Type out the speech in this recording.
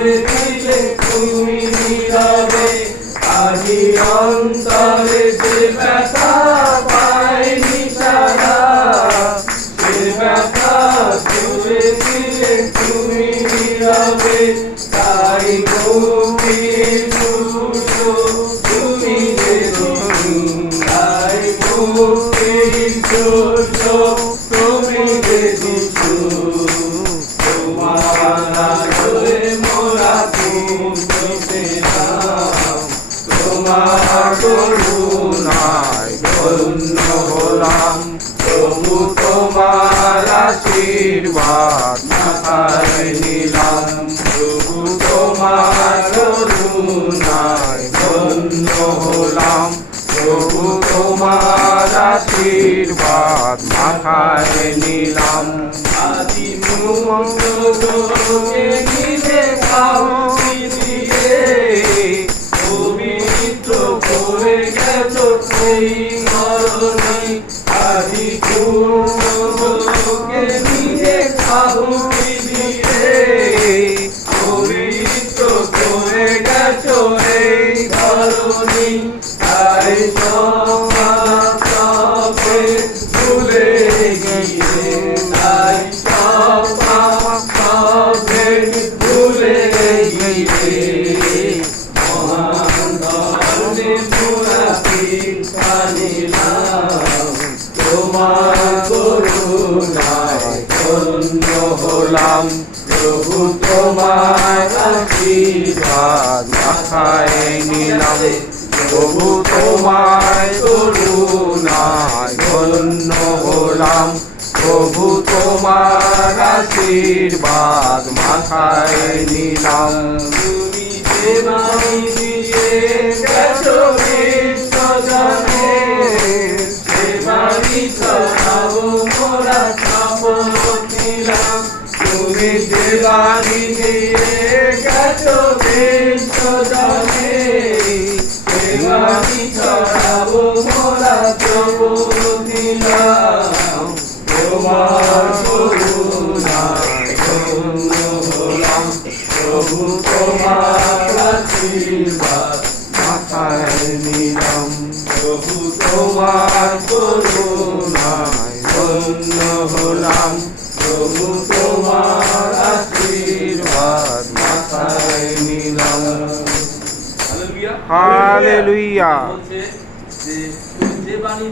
দিলে তুমি নীরবে। আদি অন্তরে যে ব্যথা পায় নিঃসারা, সে ব্যথা জোরে দিলে তুমি নীরবে। তাই গভীর তুমি তাই তোমার করুণায় ধন্য হলাম প্রভু তোমার আশীর্বাদ মাথায় নিলাম প্রভু তোমার করুণায় ধন্য হলাম প্রভু তোমার আশীর্বাদ, মাথায় নিলাম। হলাম। প্রভু তোমার আশীর্বাদ মাথায় নিলাম। প্রভু তোমার করুণায় ধন্য হলাম। প্রভু তোমার আশীর্বাদ মাথায় নিলাম। তুমি যে বাণী দিয়ে গেছো বিশ্বজনে সে বাণী ছড়াবো মোরা শপথ তুমি যে বাণী দিয়ে গেছো বিশ্বজনে সে বাণী মোরা নিলাম প্রভু তোমার করুণায় ধন্য হলাম। প্রভু তোমার আশীর্বাদ মাথায় নিলাম। হালেলুইয়া যে বাণী